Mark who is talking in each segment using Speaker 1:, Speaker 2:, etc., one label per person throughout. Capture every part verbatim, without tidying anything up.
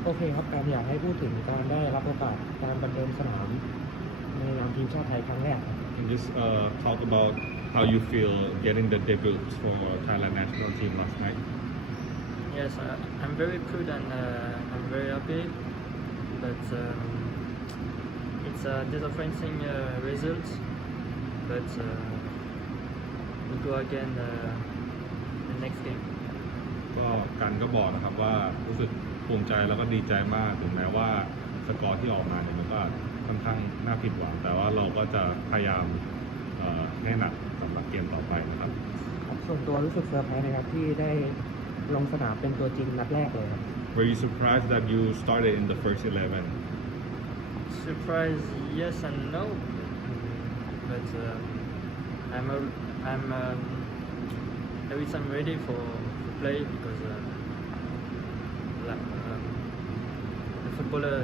Speaker 1: โอเคครับการอยากให้พูดถึงการได้รับโอกาสการประเดิมสนามในนามทีมชาติไทยครั้งแรกครับ
Speaker 2: And just uh, talk about how you feel getting the debut for Thailand national team last night.
Speaker 3: Yes, uh, I'm very proud and uh, I'm very happy, but um, it's a disappointing uh, result. But uh, we go again uh, the next game.
Speaker 2: ก็กันก็บอกนะครับว่ารู้สึกภูมิใจแล้วก็ดีใจมากถึงแม้ว่าสกอร์ที่ออกมาเนี่ยมันก็ค่อนข้างน่าผิดหวังแต่ว่าเราก็จะพยายามเอ่อให้หนักสำหรับเกมต่อไปนะครับ
Speaker 1: ส่วนตัวรู้สึกเซอร์ไพรส์นะครับที่ได้ลงสนามเป็นตัวจริงนัดแรกเลยครับ
Speaker 2: Were you surprised that you started in the first eleven?
Speaker 3: Surprise, yes and no, but um, I'm a, I'm um, every time ready for to play because uh, like, um, the footballer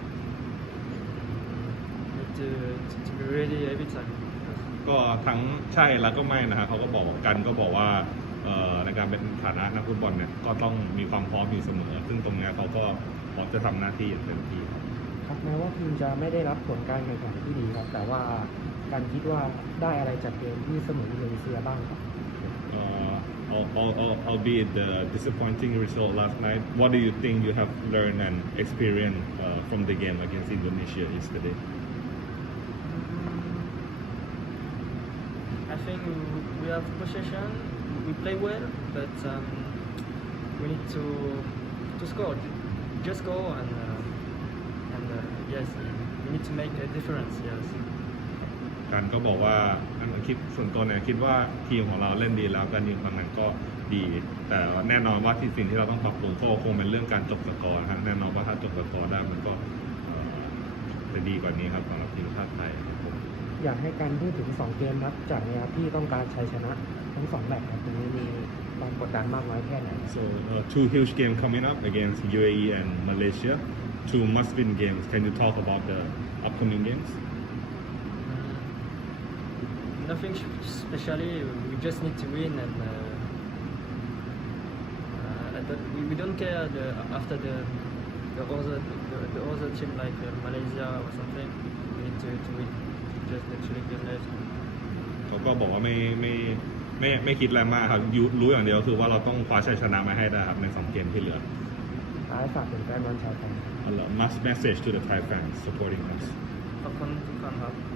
Speaker 3: need to, to, to be ready every time.
Speaker 2: ก็ทั้งใช่แล้วก็ไม่นะฮะเขาก็บอกกันก็บอกว่าเอ่อในการเป็นฐานะนักฟุตบอลเนี่ยก็ต้องมีความพร้อมอยู่เสมอซึ่งตรงเนี้ยเขาก็พร้อมจะทำหน้าที่อย่างเต็มที่ครับ
Speaker 1: ครับแม้ว่าทีมจะไม่ได้รับผลการแข่งขันที่ดีครับแต่ว่าการคิดว่าได้อะไรจากเกมที่เสมออินโดนีเซียบ้างครับ
Speaker 2: Uh, al- al- al- albeit the disappointing result last night, what do you think you have learned and experienced uh, from the game against Indonesia yesterday?
Speaker 3: I think we have possession, we play well, but um, we need to to score. Just go and uh, and uh, yes, we need to make a difference. Yes.
Speaker 2: กันก็บอกว่าอันคิดส่วนตัวเนี่ยคิดว่าทีมของเราเล่นดีแล้วการยิงฝั่งนั้นก็ดี แต่แน่นอนว่าที่สิ่งที่เราต้องปรับปรุงก็คงเป็นเรื่องการจบสกอร์นะครับแน่นอนว่าถ้าจบสกอร์ได้มันก็เอ่อจะดีกว่านี้ครับสำหรับทีมชาติไทยครับผม
Speaker 1: อยากให้การพูดถึงสองเกมนัดจากนี้ครับที่ต้องการชัยชนะทั้งสองแมตช์ครับตรงนี้มีความกดดันมากน้อยแค่ไหน
Speaker 2: So uh, two huge games coming up against U A E and Malaysia, two must-win games. Can you talk about the upcoming games?
Speaker 3: Mm, nothing specially. We just need to win, and uh, uh, I don't, we, we don't care the, after the the other the, the other team like uh, Malaysia or something. We need to, to win. Just the three game left.
Speaker 2: เขาก็บอกว่าไม่ไม่ไม่ไม่คิดอะไรมากครับรู้รู้อย่างเดียวคือว่าเราต้องคว้าชัยชนะมาให้ได้ครับในสองเกมที่เหลือ
Speaker 1: ท้ายฝากถึงแฟนบอลชาวไทย
Speaker 2: A message to the Thai fans supporting us.
Speaker 3: ขอบคุณทุกคนครับ